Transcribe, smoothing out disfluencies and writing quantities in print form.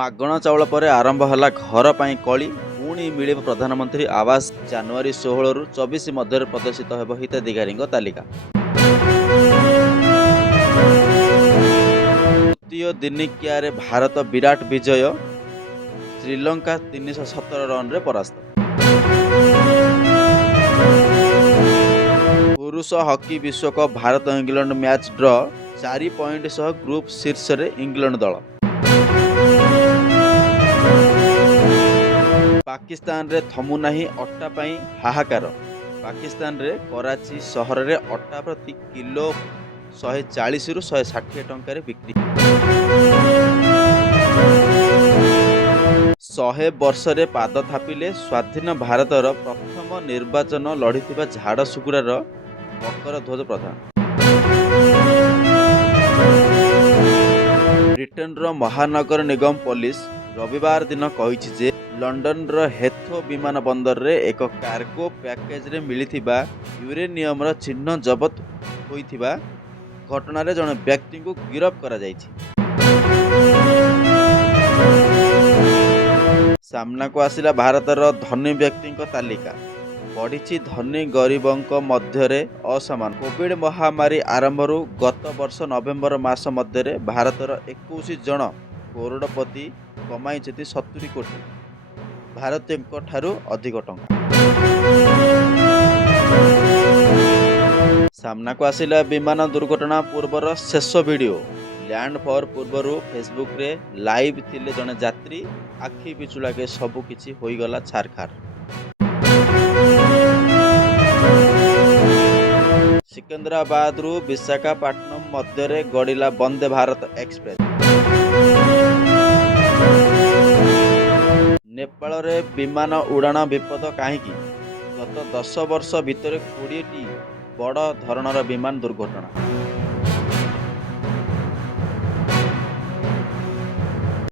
ମାଗଣା ଚାଉଳ ପରେ ଆରମ୍ଭ ହେଲା ଘର ପାଇଁ କଳି। ପୁଣି ମିଳିବ ପ୍ରଧାନମନ୍ତ୍ରୀ ଆବାସ। ଜାନୁଆରୀ 16ରୁ 24 ମଧ୍ୟରେ ପ୍ରଦର୍ଶିତ ହେବ ହିତାଧିକାରୀଙ୍କ ତାଲିକା। ତୃତୀୟ ଦିନିକିଆରେ ଭାରତ ବିରାଟ ବିଜୟ। ଶ୍ରୀଲଙ୍କା 317 ରନରେ ପରାସ୍ତ। ପୁରୁଷ ହକି ବିଶ୍ୱକପ Bharat England match draw. 4 point ସହ ଗ୍ରୁପ୍ ଶୀର୍ଷରେ ଇଂଲଣ୍ଡ ଦଳ। ପାକିସ୍ତାନରେ ଥମୁନାହିଁ ଅଟା ପାଇଁ ହାହାକାର। ପାକିସ୍ତାନରେ କରାଚି ସହରରେ ଅଟା ପ୍ରତି କିଲୋ 140ରୁ 160 ଟଙ୍କାରେ ବିକ୍ରି। 100 ବର୍ଷରେ ପାଦ ଥାପିଲେ ସ୍ୱାଧୀନ ଭାରତର ପ୍ରଥମ ନିର୍ବାଚନ ଲଢ଼ିଥିବା ଝାଡ଼ସୁଗୁଡ଼ାର ମକର ଧ୍ୱଜ ପ୍ରଧାନ। ବ୍ରିଟେନର ମହାନଗର ନିଗମ ପୋଲିସ ରବିବାର ଦିନ କହିଛି ଯେ ଲଣ୍ଡନର ହେଥ୍ରୋ ବିମାନ ବନ୍ଦରରେ ଏକ କାର୍ଗୋ ପ୍ୟାକେଜରେ ମିଳିଥିବା ୟୁରେନିୟମର ଚିହ୍ନ ଜବତ ହୋଇଥିବା ଘଟଣାରେ ଜଣେ ବ୍ୟକ୍ତିଙ୍କୁ ଗିରଫ କରାଯାଇଛି। ସାମ୍ନାକୁ ଆସିଲା ଭାରତର ଧନୀ ବ୍ୟକ୍ତିଙ୍କ ତାଲିକା। ବଢ଼ିଛି ଧନୀ ଗରିବଙ୍କ ମଧ୍ୟରେ ଅସମାନ। କୋଭିଡ ମହାମାରୀ ଆରମ୍ଭରୁ ଗତ ବର୍ଷ ନଭେମ୍ବର ମାସ ମଧ୍ୟରେ ଭାରତର 21 ଜଣ କରୋଡ଼ପତି କମାଇଛନ୍ତି 70 କୋଟି ଭାରତୀୟଙ୍କ ଠାରୁ ଅଧିକ ଟଙ୍କା। ସାମ୍ନାକୁ ଆସିଲା ବିମାନ ଦୁର୍ଘଟଣା ପୂର୍ବର ଶେଷ ଭିଡ଼ିଓ। ଲ୍ୟାଣ୍ଡ ଫଲ୍ ପୂର୍ବରୁ ଫେସବୁକରେ ଲାଇଭ୍ ଥିଲେ ଜଣେ ଯାତ୍ରୀ। ଆଖି ପିଛୁଳାକେ ସବୁକିଛି ହୋଇଗଲା ଛାରଖାର। ସିକନ୍ଦରାବାଦରୁ ବିଶାଖାପାଟନମ ମଧ୍ୟରେ ଗଡ଼ିଲା ବନ୍ଦେ ଭାରତ ଏକ୍ସପ୍ରେସ। ନେପାଳରେ ବିମାନ ଉଡ଼ାଣ ବିପଦ କାହିଁକି? ଗତ 10 ବର୍ଷ ଭିତରେ 20ଟି ବଡ଼ ଧରଣର ବିମାନ ଦୁର୍ଘଟଣା।